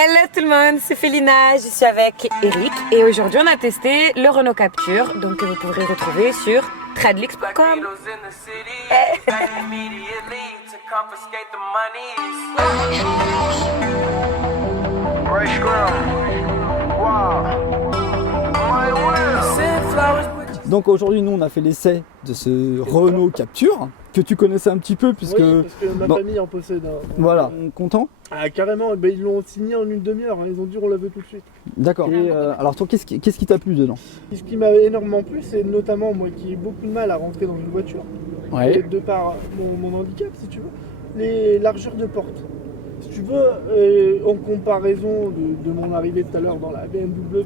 Hello tout le monde, c'est Félina, je suis avec Eric et aujourd'hui on a testé le Renault Captur, donc que vous pourrez retrouver sur tradlix.com. Donc aujourd'hui nous on a fait l'essai de ce Renault Captur que tu connaissais un petit peu puisque... Oui, parce que ma famille en possède un. Voilà, content? Ah carrément, ben, ils l'ont signé en une demi-heure, hein. Ils ont dit on la veut tout de suite. D'accord. Et alors toi qu'est-ce qui t'a plu dedans? Et ce qui m'a énormément plu, c'est notamment moi qui ai beaucoup de mal à rentrer dans une voiture, Ouais. de par mon handicap si tu veux, les largeurs de porte. Si tu veux, en comparaison de mon arrivée tout à l'heure dans la BMW,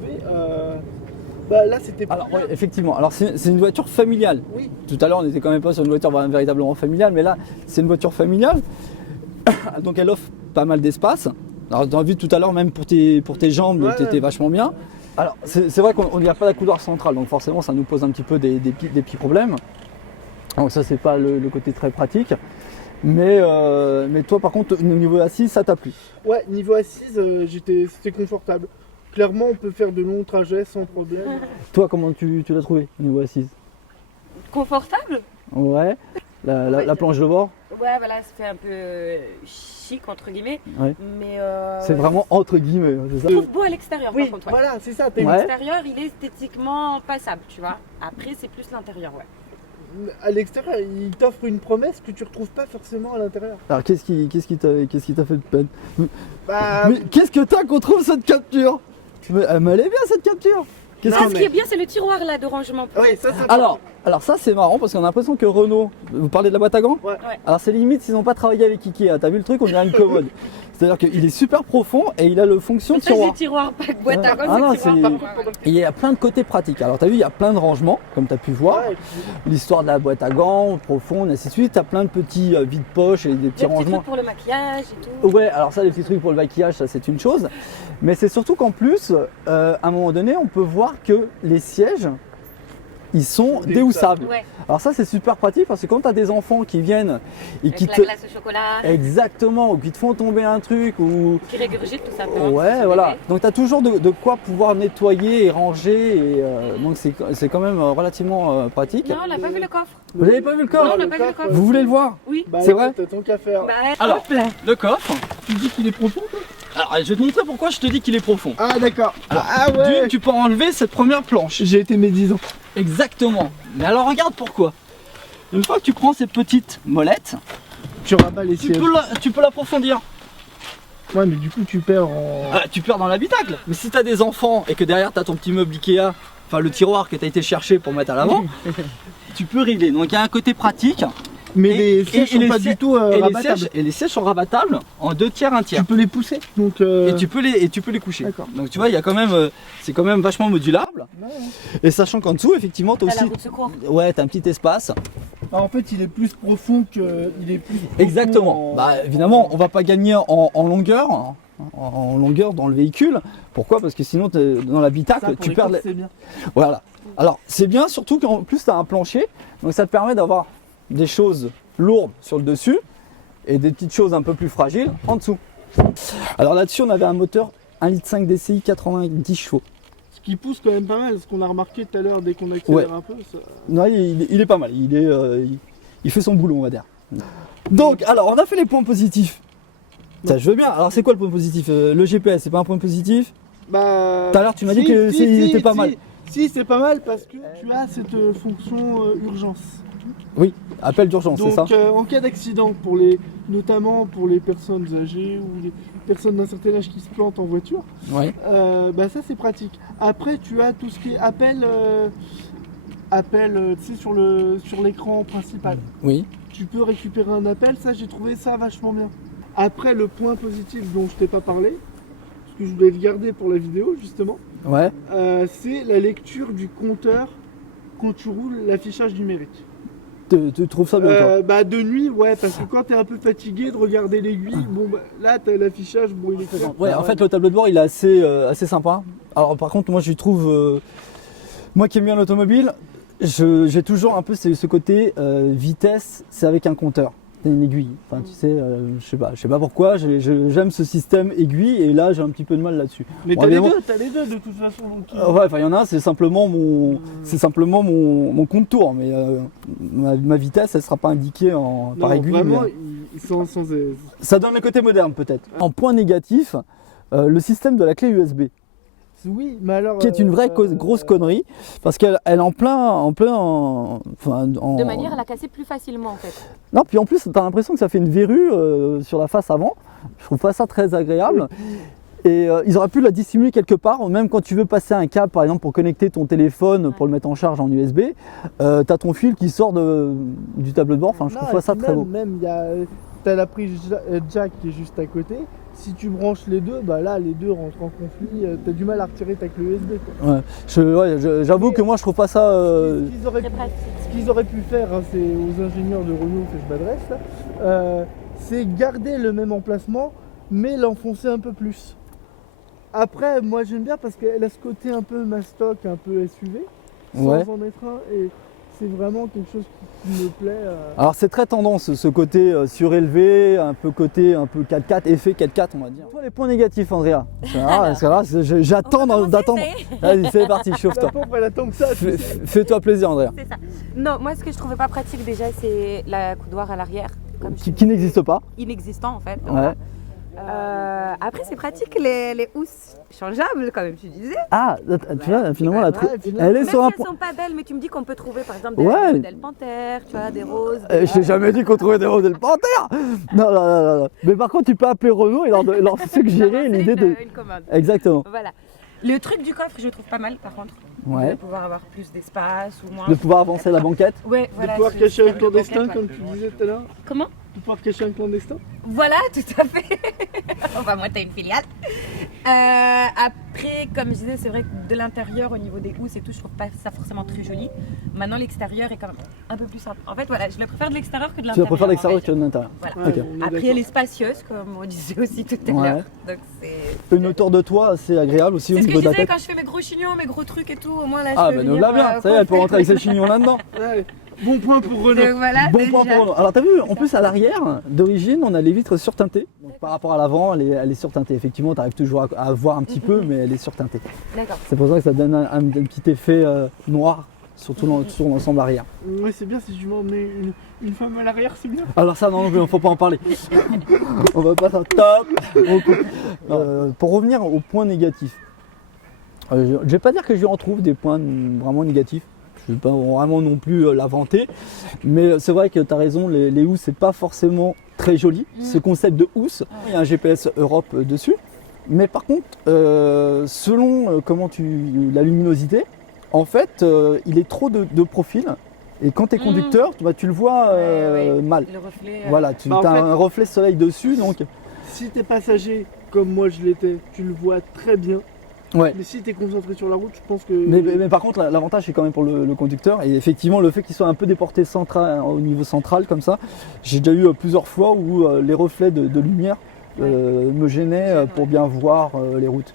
bah là c'était Alors bien. ouais, effectivement, alors c'est une voiture familiale. Oui. Tout à l'heure on n'était quand même pas sur une voiture véritablement familiale, mais là c'est une voiture familiale. Donc elle offre pas mal d'espace. Alors tu as vu tout à l'heure même pour tes jambes, Ouais. t'étais vachement bien. Alors c'est vrai qu'on n'y a pas la couloir centrale, donc forcément ça nous pose un petit peu des petits problèmes. Donc ça c'est pas le côté très pratique. Mais toi par contre au niveau assise ça t'a plu? Ouais, niveau assise, c'était confortable. Clairement, on peut faire de longs trajets sans problème. Toi comment tu l'as trouvé au niveau assise? Confortable? Ouais. La planche de bord? Ouais, voilà, ça fait un peu chic entre guillemets, Ouais. mais C'est vraiment entre guillemets, c'est ça? je trouve beau à l'extérieur Oui, par contre. Ouais. voilà, c'est ça. Ouais. L'extérieur il est esthétiquement passable, tu vois. Après c'est plus l'intérieur, ouais. À l'extérieur, il t'offre une promesse que tu retrouves pas forcément à l'intérieur. Alors qu'est-ce qui t'a fait de peine? Bah, Mais qu'est-ce que t'as contre cette capture? Mais elle m'allait bien cette capture. Qu'est-ce Ah, que- ce qui est bien c'est le tiroir là de rangement. oui, ça c'est Alors ça c'est marrant parce qu'on a l'impression que Renault, vous parlez de la boîte à gants? Ouais. Ouais. Alors c'est limite s'ils n'ont pas travaillé avec Ikea, t'as vu le truc, on dirait une commode. C'est-à-dire qu'il est super profond et il a le fonction Ça tiroir. c'est tiroir, pas de boîte à Ah non, gants, c'est tiroir. Et il y a plein de côtés pratiques. Alors t'as vu, il y a plein de rangements, comme t'as pu voir. Ouais, et puis, L'histoire de la boîte à gants, profonde, ainsi de suite. T'as plein de petits vides-poches et des petits Des petits rangements. trucs pour le maquillage et tout. Ouais, alors ça, les petits trucs pour le maquillage, ça c'est une chose. Mais c'est surtout qu'en plus, à un moment donné, on peut voir que les sièges, ils sont déhoussables. Ouais, Alors ça, c'est super pratique parce que quand tu as des enfants qui viennent et avec qui la te... glace au chocolat, Exactement, ou qui te font tomber un truc ou... qui régurgite tout simplement. Ouais, voilà. Donc tu as toujours de quoi pouvoir nettoyer et ranger. Et, donc c'est quand même relativement pratique. Non, on n'a pas vu le coffre. Vous n'avez pas vu le Non, coffre? on n'a pas vu le coffre. Vous voulez le voir? Oui. bah, C'est écoute, vrai t'as tant qu'à faire. Bah, Alors, hop là. le coffre. Tu dis qu'il est profond, toi? Alors, je vais te montrer pourquoi je te dis qu'il est profond. Ah, d'accord. Alors, Ah, ouais. D'une, tu peux enlever cette première planche. J'ai été médisant. Exactement. Mais alors regarde pourquoi. Une fois que tu prends cette petite molette, Tu rabats les tu sièges. peux l'approfondir. Ouais, mais du coup, tu perds en. Tu perds dans l'habitacle. Mais si tu as des enfants et que derrière tu as ton petit meuble Ikea, enfin le tiroir que tu as été chercher pour mettre à l'avant, tu peux régler. Donc il y a un côté pratique. Mais Et- les sièges et les sont pas sièges- du tout rabattables. Et les sièges sont rabattables en 2 tiers, 1 tiers. Tu peux les pousser. Donc, Et tu peux les coucher. D'accord. Donc tu vois, il y a quand même, c'est quand même vachement modulable. Ouais. Et sachant qu'en dessous, effectivement, tu as T'as la aussi, roue de secours. ouais, t'as un petit espace. Ah, en fait, il est plus profond que. Il est plus profond Exactement. en- Bah évidemment, on va pas gagner en longueur, en longueur dans le véhicule. Pourquoi? Parce que sinon, dans Ça, l'habitacle, pour tu les perds. courses, c'est bien. Voilà. Alors c'est bien, surtout qu'en plus tu as un plancher, donc ça te permet d'avoir des choses lourdes sur le dessus et des petites choses un peu plus fragiles en dessous. Alors là-dessus, on avait un moteur 1,5 litre DCI 90 chevaux. Ce qui pousse quand même pas mal, ce qu'on a remarqué tout à l'heure dès qu'on accélère un peu. Ça... Non, il est pas mal, il fait son boulot, on va dire. Donc, alors, on a fait les points positifs. Ça, je veux bien. Alors, c'est quoi le point positif? Le GPS, c'est pas un point positif? Bah. Tout à l'heure, tu m'as dit que il était pas mal. Si, c'est pas mal parce que tu as cette fonction urgence. Oui, appel d'urgence, c'est ça? Donc, en cas d'accident, notamment pour les personnes âgées ou les personnes d'un certain âge qui se plantent en voiture, Ouais. bah ça c'est pratique. Après, tu as tout ce qui est appel, tu sais, sur l'écran principal. Oui. Tu peux récupérer un appel, ça j'ai trouvé ça vachement bien. Après, le point positif dont je t'ai pas parlé, parce que je voulais le garder pour la vidéo justement, Ouais. c'est la lecture du compteur quand tu roules, l'affichage numérique. Tu trouves ça bien, toi? Bah de nuit, ouais, parce que quand t'es un peu fatigué de regarder l'aiguille, bon bah, là t'as l'affichage, bon il est clair. Ouais, en fait, le tableau de bord, il est assez sympa. Alors, par contre, moi, je trouve, moi qui aime bien l'automobile, j'ai toujours un peu ce côté vitesse, c'est avec un compteur. t'as une aiguille. Enfin, tu sais, je sais pas pourquoi, j'aime ce système aiguille et là j'ai un petit peu de mal là-dessus. Mais Bon, t'as évidemment- les deux de toute façon. Donc, Ouais, enfin il y en a un, c'est simplement mon contour, mais ma vitesse, elle sera pas indiquée par non, aiguille. vraiment, mais- ils sont sans. Ça donne le côté moderne peut-être. En point négatif, le système de la clé USB, Oui, mais alors. qui est une vraie grosse connerie, parce qu'elle est en plein, De manière à la casser plus facilement en fait. Non, puis en plus, t'as l'impression que ça fait une verrue sur la face avant. Je trouve pas ça très agréable. Et ils auraient pu la dissimuler quelque part, même quand tu veux passer un câble, par exemple, pour connecter ton téléphone, pour le mettre en charge en USB, t'as ton fil qui sort du tableau de bord. Enfin, je trouve pas ça très beau. Même, t'as la prise jack qui est juste à côté. Si tu branches les deux, bah là, les deux rentrent en conflit. T'as du mal à retirer ta clé USB. Quoi. J'avoue que moi, je trouve pas ça. Ce qu'ils auraient, Très pratique. ce qu'ils auraient pu faire, hein, c'est aux ingénieurs de Renault que je m'adresse, là, c'est garder le même emplacement, mais l'enfoncer un peu plus. Après, moi j'aime bien parce qu'elle a ce côté un peu mastoc, un peu SUV, sans Ouais. en être un, et c'est vraiment quelque chose qui me plaît. Alors, c'est très tendance, ce côté surélevé, un peu côté un peu 4x4, effet 4x4, on va dire. Toi, les points négatifs, Andrea. Parce que là, j'attends d'attendre. Vas-y, c'est parti, chauffe-toi. La pauvre, elle attend que ça. tu sais. Fais-toi plaisir, Andrea. C'est ça. Non, moi ce que je trouvais pas pratique déjà, c'est la coudoir à l'arrière. Comme je te Qui disais, n'existe pas. Inexistant en fait. Ouais. Voilà. Après, c'est pratique les housses changeables, comme tu disais. Ah, tu vois, finalement, Ouais, elle est Même sur si un elles point. sont pas belles, mais tu me dis qu'on peut trouver par exemple Ouais. des modèles panthères, tu vois, des roses. Je t'ai jamais dit qu'on trouvait des roses et le panthère. Non. Mais par contre, tu peux appeler Renault et leur suggérer l'idée de. Une commande. Exactement. Voilà. Le truc du coffre, je le trouve pas mal par contre. Ouais. De pouvoir avoir plus d'espace ou moins. De pouvoir avancer la banquette. Ouais, De voilà. pouvoir ce cacher un système de clandestin, banquette, comme ouais. tu disais tout à l'heure. Comment De pouvoir cacher un clandestin. Voilà, tout à fait. On va monter une filiale. Après, comme je disais, c'est vrai que de l'intérieur, au niveau des housses et tout, je trouve pas ça forcément très joli. Maintenant, l'extérieur est quand même un peu plus simple. En fait, voilà, je le préfère de l'extérieur que de Tu l'intérieur. la préfères l'extérieur en que fait. de l'intérieur. Voilà. Ok. on est Après, d'accord. elle est spacieuse, comme on disait aussi tout à Ouais. l'heure. Donc, c'est. Une hauteur de toit assez agréable aussi au C'est ce que niveau je de la disais tête. quand je fais mes gros chignons, mes gros trucs et tout. Au moins, là, Ah, je peux nous venir, l'a bien. Ça y est, elle peut rentrer avec ses chignons là-dedans. Ouais. Bon point pour Renault. Donc, voilà, Bon déjà. point pour Renault. Alors, t'as vu, en plus, à l'arrière, d'origine, on a les vitres surteintées. Donc, par rapport à l'avant, elle est surteintée. Effectivement, tu arrives toujours à voir un petit peu, mais elle est surteintée. D'accord. C'est pour ça que ça donne un petit effet noir sur sur l'ensemble arrière. Ouais, c'est bien si tu m'emmenais une femme à l'arrière, c'est bien. Alors ça non, il faut pas en parler. On va pas faire top. On coupe. Pour revenir aux points négatifs, je vais pas dire que je lui en trouve des points vraiment négatifs. Je ne vais pas vraiment non plus la vanter, mais c'est vrai que tu as raison, les housses c'est pas forcément très joli. Ce concept de housse, il y a un GPS Europe dessus, mais par contre, selon la luminosité, en fait, il est trop de profil. Et quand tu es conducteur, tu le vois Ouais. mal. Le reflet. Voilà, tu Bah, en as fait- un reflet soleil dessus, donc Si t'es passager comme moi je l'étais, tu le vois très bien. ouais. Mais si t'es concentré sur la route, je pense que. Mais par contre, l'avantage c'est quand même pour le conducteur. Et effectivement, le fait qu'il soit un peu déporté au niveau central comme ça, j'ai déjà eu plusieurs fois où les reflets de lumière me gênaient pour bien voir les routes.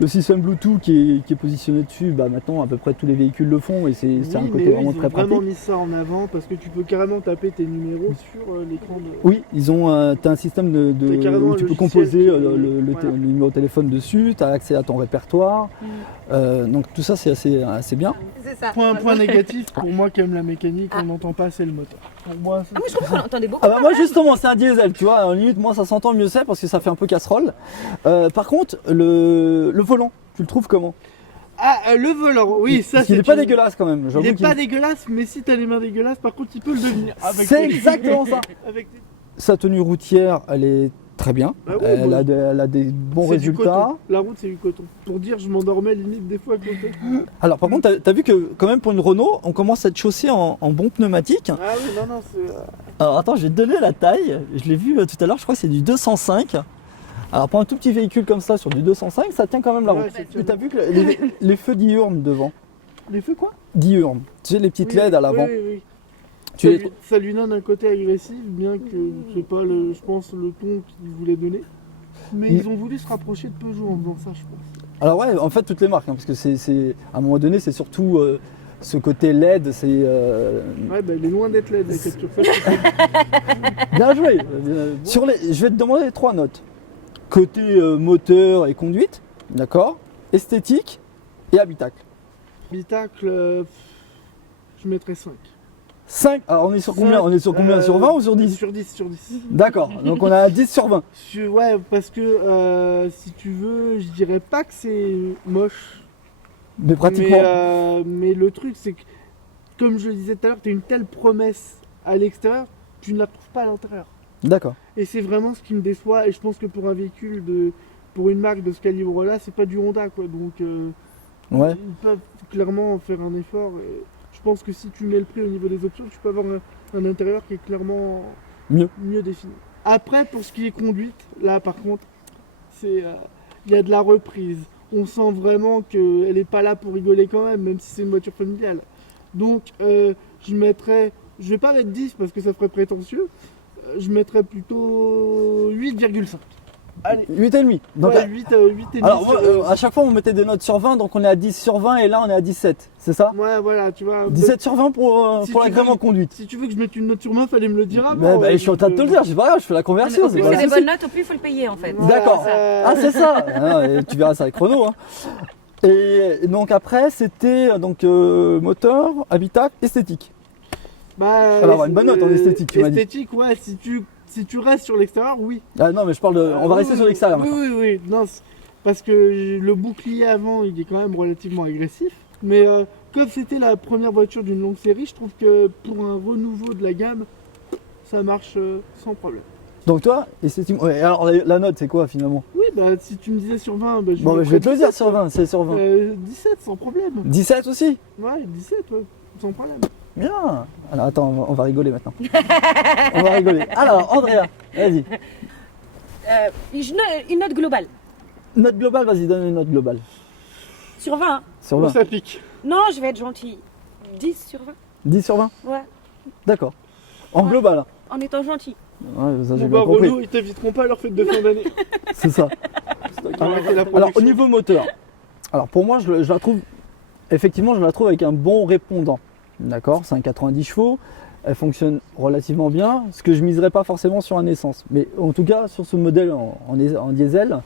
Le système Bluetooth qui est positionné dessus, bah maintenant à peu près tous les véhicules le font et c'est Oui, un mais côté eux, vraiment ils ont très vraiment pratique. mis ça en avant parce que tu peux carrément taper tes numéros sur l'écran de. Oui, ils ont t'as un système T'as carrément où un tu peux logiciel composer qui- le voilà. numéro de téléphone dessus, tu as accès à ton répertoire. Donc tout ça c'est assez bien. C'est ça. Point négatif, pour moi qui aime la mécanique, on n'entend pas assez le moteur. Pour moi, Ah, moi je trouve qu'on entendait beaucoup. Ah bah moi justement c'est un diesel, tu vois, en limite moins ça s'entend mieux c'est parce que ça fait un peu casserole. Par contre le volant, tu le trouves comment? le volant, oui, ça Parce qu'il c'est. est pas une- dégueulasse quand même. Il j'avoue est qu'il- pas dégueulasse, mais si t'as les mains dégueulasses, par contre, il peut le devenir. Avec C'est tes- exactement ça. Avec tes- Sa tenue routière elle est très bien, Ah ouais, elle, moi, elle a des bons c'est du résultats. coton. La route, c'est du coton. Pour dire, je m'endormais limite des fois à côté. Alors par contre t'as vu que quand même pour une Renault on commence à être chaussé en bon pneumatique. Ah oui, non, c'est. Alors attends, je vais te donner la taille. Je l'ai vu tout à l'heure, je crois que c'est du 205. Alors pour un tout petit véhicule comme ça, sur du 205, ça tient quand même la Ouais, route. ça tient. Et t'as vu que les feux diurnes devant, Les feux quoi? diurnes, tu sais les petites Oui, LED à l'avant. Oui, oui. Tu Ça, les- ça lui donne un côté agressif, bien que c'est pas, je pense, le ton qu'ils voulaient donner. Mais ils ont voulu se rapprocher de Peugeot en faisant ça, je pense. Alors ouais, en fait toutes les marques, hein, parce que c'est à un moment donné c'est surtout ce côté LED, c'est Ouais, bah, il est loin d'être LED, la capture. Ça, je sais. bien joué. Je vais te demander les 3 notes. Côté moteur et conduite, d'accord, esthétique et habitacle. Habitacle, je mettrais 5. 5, alors on est sur combien? On est sur combien? Sur 20 ou sur 10? Sur 10, sur 10. D'accord, donc on a un 10 sur 20. Ouais, parce que si tu veux, je dirais pas que c'est moche. Mais pratiquement. Mais le truc, c'est que, comme je le disais tout à l'heure, tu as une telle promesse à l'extérieur, tu ne la trouves pas à l'intérieur. D'accord. Et c'est vraiment ce qui me déçoit. Et je pense que pour un véhicule, pour une marque de ce calibre-là, c'est pas du Honda, quoi. Donc, Ouais. ils peuvent clairement faire un effort. Et je pense que si tu mets le prix au niveau des options, tu peux avoir un intérieur qui est clairement Mieux. défini. Après, pour ce qui est conduite, là, par contre, il y a de la reprise. On sent vraiment qu'elle n'est pas là pour rigoler quand même si c'est une voiture familiale. Donc, je vais pas mettre 10 parce que ça ferait prétentieux. Je mettrais plutôt 8,5. Allez, 8,5. Donc, ouais, 8,5. alors, moi, à chaque fois, on mettait des notes sur 20, donc on est à 10 sur 20 et là, on est à 17. C'est ça? Ouais, voilà, tu vois. 17 sur 20 pour Si l'agrément tu conduite. Si tu veux que je mette une note sur 20, fallait me le dire avant. Mais, je suis en train de te le dire, c'est pas grave, je fais la conversion. Au plus pas c'est un des souci. bonnes notes, au plus il faut le payer en fait. Voilà, D'accord. Ah, c'est ça. Ah, et tu verras ça avec Renault. Hein. Et donc après, c'était moteur, habitacle, esthétique. Bah, Alors, une bonne note en esthétique, tu m'as dit. Esthétique, ouais, si tu restes sur l'extérieur, oui. Ah non, mais je parle de. On va rester sur l'extérieur. Oui, maintenant. oui, oui. Non, parce que le bouclier avant, il est quand même relativement agressif. Mais comme c'était la première voiture d'une longue série, je trouve que pour un renouveau de la gamme, ça marche sans problème. Donc toi, esthétiquement. Ouais, alors la note, c'est quoi finalement? Oui, bah si tu me disais sur 20, bah, Bon, je vais te le dire sur 20, c'est sur 20. 17 sans problème. 17 aussi? Ouais, 17, ouais, sans problème. Bien. Alors attends, on va rigoler maintenant. On va rigoler. Alors, Andrea, vas-y. Une note globale. Note globale, vas-y, donne une note globale. Sur 20. Hein. Sur Oh, 20. ça pique. Non, je vais être gentille. 10 sur 20. 10 sur 20? Ouais. D'accord. En Ouais. global. Hein. En étant gentil. Ouais, ça j'ai Bon, bien bah, compris. Renault, ils t'inviteront pas à leur fête de fin d'année. C'est ça. Arrêtez la Alors au production. niveau moteur, alors pour moi je la trouve, effectivement je la trouve avec un bon répondant. D'accord, c'est un 90 chevaux, elle fonctionne relativement bien, ce que je miserais pas forcément sur un essence. Mais en tout cas sur ce modèle en diesel,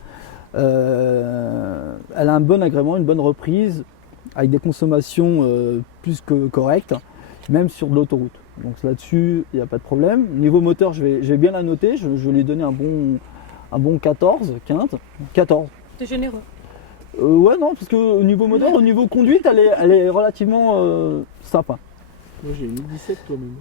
elle a un bon agrément, une bonne reprise, avec des consommations plus que correctes, même sur de l'autoroute. Donc là-dessus, il n'y a pas de problème. Niveau moteur, je vais bien la noter, je lui ai donné un bon 14, 15, 14. T'es généreux. Ouais, non, parce qu'au niveau moteur, au niveau conduite, elle est relativement sympa. Moi j'ai mis 17 toi même.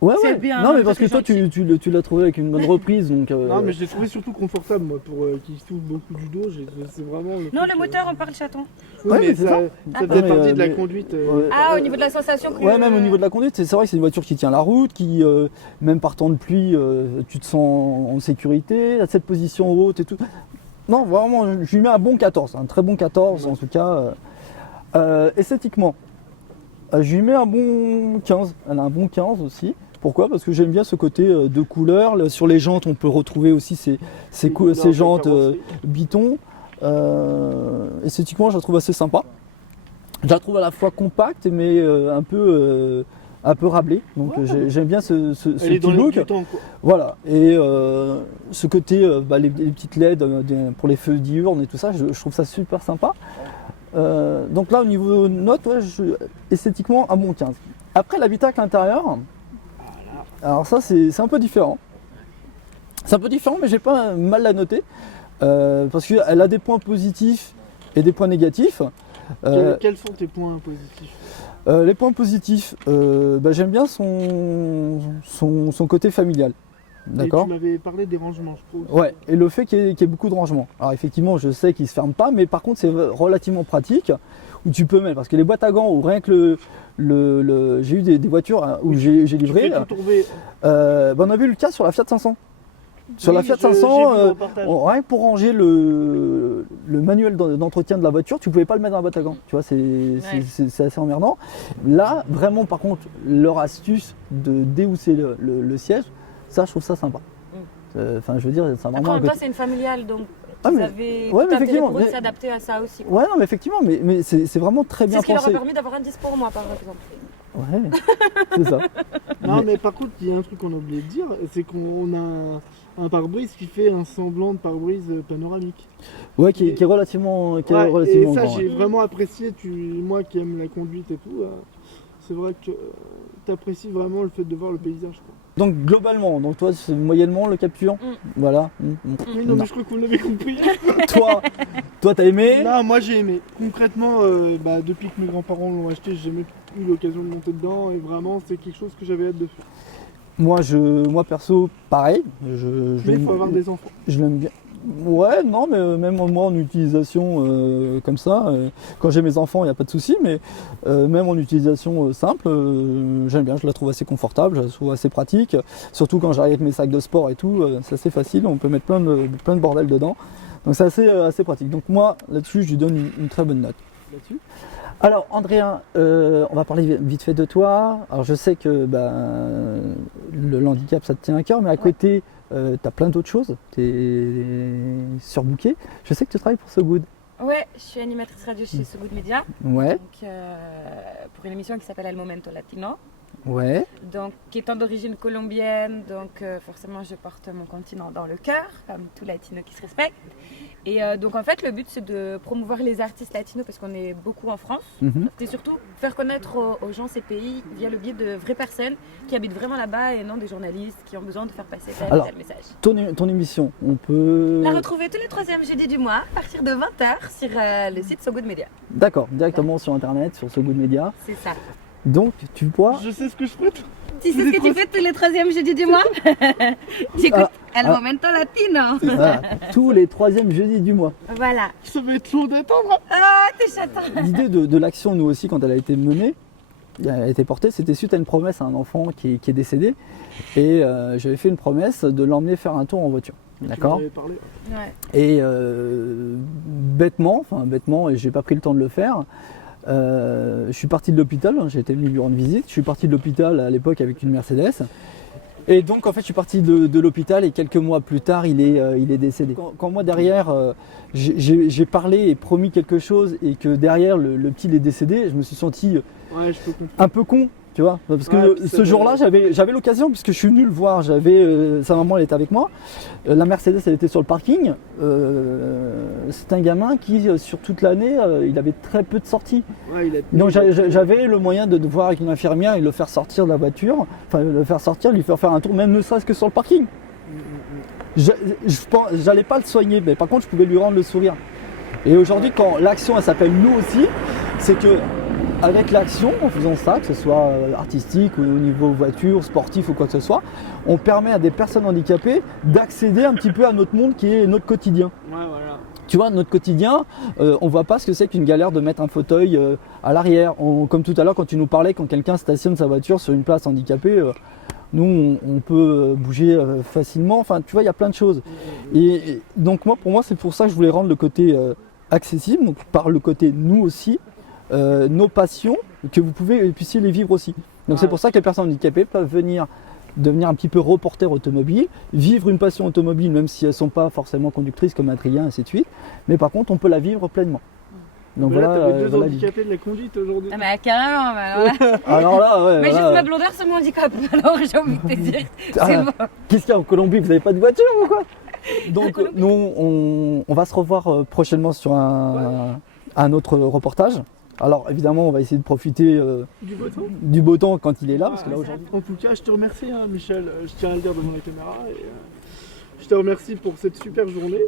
Ouais, C'est ouais. bien, Non, mais ça, parce que c'est toi, gentil. tu l'as trouvé avec une bonne reprise, donc. Non mais je l'ai trouvé surtout confortable moi pour qu'il souffle beaucoup du dos. C'est vraiment. Non, truc, le moteur, on parle chaton. Oui, Ouais, mais mais c'est ça Ah, faisait mais, partie de la mais- conduite. ouais. Ah, au niveau de la sensation que... Ouais, même au niveau de la conduite, c'est vrai que c'est une voiture qui tient la route, qui, même par temps de pluie, tu te sens en sécurité, à cette position haute et tout. Non, vraiment, je lui mets un bon 14, un très bon 14 en tout cas. Esthétiquement, je lui mets un bon 15, elle a un bon 15 aussi. Pourquoi? Parce que j'aime bien ce côté de couleur. Sur les jantes, on peut retrouver aussi ces jantes Biton. Esthétiquement, je la trouve assez sympa. Je la trouve à la fois compacte, mais un peu rablée. Donc Ouais. j'aime bien ce Elle est dans petit le look. du temps quoi. Voilà. Et ce côté, les petites LED pour les feux diurnes et tout ça, je trouve ça super sympa. Donc là, au niveau note, ouais, esthétiquement, un bon 15. Après, l'habitacle intérieur, alors ça, c'est un peu différent. C'est un peu différent, mais j'ai pas mal la noter. Parce qu'elle a des points positifs et des points négatifs. Quels sont tes points positifs? Les points positifs, j'aime bien son côté familial. D'accord. Et tu m'avais parlé des rangements, je trouve. Ouais, et le fait qu'il y ait beaucoup de rangements. Alors effectivement, je sais qu'ils ne se ferment pas, mais par contre c'est relativement pratique, où tu peux mettre, parce que les boîtes à gants, ou rien que j'ai eu des voitures hein, où j'ai livré, Tu fais tout tourner. on a vu le cas sur la Fiat 500. Sur la Fiat j'ai vu 500, le reportage. rien que pour ranger le manuel d'entretien de la voiture, tu pouvais pas le mettre dans la boîte à gants. Tu vois, c'est assez emmerdant. Là, vraiment, par contre, leur astuce de déhousser le siège, ça, je trouve ça sympa. Enfin, je veux dire, ça a Après, vraiment en un même temps, côté- c'est une familiale, donc Ah, Vous mais- avez ouais, tout mais intérêt effectivement, pour eux de mais- s'adapter à ça aussi. quoi. Ouais, non, mais effectivement, mais c'est vraiment très C'est bien ce qui leur a pensé. permis d'avoir un 10 pour moi, par exemple. Ouais, c'est ça. Non, mais par contre, il y a un truc qu'on a oublié de dire, c'est qu'on a un pare-brise qui fait un semblant de pare-brise panoramique. Ouais, qui est relativement, Ouais, et relativement ça, grand, ouais. j'ai vraiment apprécié. Moi qui aime la conduite et tout, c'est vrai que tu apprécies vraiment le fait de voir le paysage. Quoi. Donc globalement, donc toi c'est moyennement le capture, voilà. Oui, non, mais je crois que vous l'avez compris. Toi t'as aimé? Non, moi j'ai aimé. Concrètement, depuis que mes grands-parents l'ont acheté, j'ai jamais eu l'occasion de monter dedans et vraiment c'est quelque chose que j'avais hâte de faire. Moi perso, pareil. Mais il faut avoir des enfants. Je l'aime bien. Ouais, non, mais même moi en utilisation comme ça, quand j'ai mes enfants, il n'y a pas de souci, mais même en utilisation simple, j'aime bien, je la trouve assez confortable, je la trouve assez pratique, surtout quand j'arrive avec mes sacs de sport et tout, c'est assez facile, on peut mettre plein de bordel dedans, donc c'est assez pratique. Donc moi, là-dessus, je lui donne une très bonne note. Là-dessus. Alors, Andréa, on va parler vite fait de toi. Alors, je sais que le handicap, ça te tient à cœur, mais à côté, tu as plein d'autres choses. Tu es surbooké. Je sais que tu travailles pour So Good. Ouais, je suis animatrice radio chez So Good Media. Ouais, Donc, pour une émission qui s'appelle El Momento Latino. ouais. Donc, qui étant d'origine colombienne, donc forcément je porte mon continent dans le cœur, comme tout latino qui se respecte. Et donc en fait le but c'est de promouvoir les artistes latinos parce qu'on est beaucoup en France. Mhm. C'est surtout faire connaître aux gens ces pays via le biais de vraies personnes qui habitent vraiment là-bas et non des journalistes qui ont besoin de faire passer tel Alors, ou tel message. Ton émission, on peut... La retrouver tous les 3e jeudis du mois à partir de 20h sur le site So Good Media. D'accord, directement sur Internet, sur So Good Media. C'est ça. Donc, tu pourras... Je sais ce que je ferai. Tu sais ce que tu fais tous les 3e jeudis du mois? Tu écoutes El ah. Momento Latino. Voilà, tous les 3e jeudis du mois. Voilà. Ça va être long d'attendre. Ah, t'es chaton. L'idée de l'action, nous aussi, quand elle a été menée, elle a été portée, c'était suite à une promesse à un enfant qui est décédé. Et j'avais fait une promesse de l'emmener faire un tour en voiture. D'accord. Tu m'en avais parlé. Ouais. Et bêtement, et j'ai pas pris le temps de le faire, je suis parti de l'hôpital, j'ai été venu lui rendre visite, je suis parti de l'hôpital à l'époque avec une Mercedes. Et donc en fait je suis parti de l'hôpital et quelques mois plus tard il est décédé. Quand moi derrière j'ai parlé et promis quelque chose et que derrière le petit il est décédé, je me suis senti Ouais, je peux comprendre. un peu con. Tu vois, parce que Ouais, puis ce jour-là, j'avais l'occasion, puisque je suis venu le voir, sa maman elle était avec moi, la Mercedes elle était sur le parking, c'est un gamin qui sur toute l'année, il avait très peu de sorties. Ouais, il a Donc j'avais le moyen de voir avec une infirmière et le faire sortir de la voiture, enfin le faire sortir, lui faire un tour, même ne serait-ce que sur le parking. J'allais pas le soigner, mais par contre je pouvais lui rendre le sourire. Et aujourd'hui, quand l'action elle s'appelle Nous aussi, c'est que avec l'action, en faisant ça, que ce soit artistique ou au niveau voiture, sportif ou quoi que ce soit, on permet à des personnes handicapées d'accéder un petit peu à notre monde qui est notre quotidien. Ouais, voilà. Tu vois, notre quotidien, on voit pas ce que c'est qu'une galère de mettre un fauteuil à l'arrière. Comme tout à l'heure, quand tu nous parlais, quand quelqu'un stationne sa voiture sur une place handicapée, nous, on peut bouger facilement. Enfin, tu vois, il y a plein de choses. Et donc, pour moi, c'est pour ça que je voulais rendre le côté accessible, donc par le côté nous aussi. Nos passions, que vous puissiez les vivre aussi. Donc c'est pour ça que les personnes handicapées peuvent devenir un petit peu reporters automobiles, vivre une passion automobile même si elles ne sont pas forcément conductrices comme Adrien, ainsi de suite. Mais par contre, on peut la vivre pleinement. Donc Mais là, voilà, t'avais deux voilà handicapés de la conduite aujourd'hui. Ah bah carrément, bah, alors là. alors là, ouais, Mais voilà. juste ma blondeur c'est mon handicap, alors j'ai envie de te dire. C'est Ah, bon. Qu'est-ce qu'il y a en Colombie? Vous n'avez pas de voiture ou quoi? Donc nous, on va se revoir prochainement sur un autre reportage. Alors évidemment, on va essayer de profiter Du beau temps. quand il est là, parce que là aujourd'hui. En tout cas, je te remercie, hein, Michel. Je tiens à le dire devant la caméra. Et, je te remercie pour cette super journée.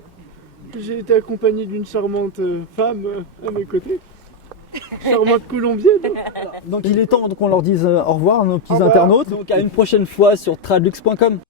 J'ai été accompagné d'une charmante femme à mes côtés. Charmante colombienne. Donc il est temps qu'on leur dise au revoir à nos petits Au revoir. internautes. Donc à une prochaine fois sur tradlux.com.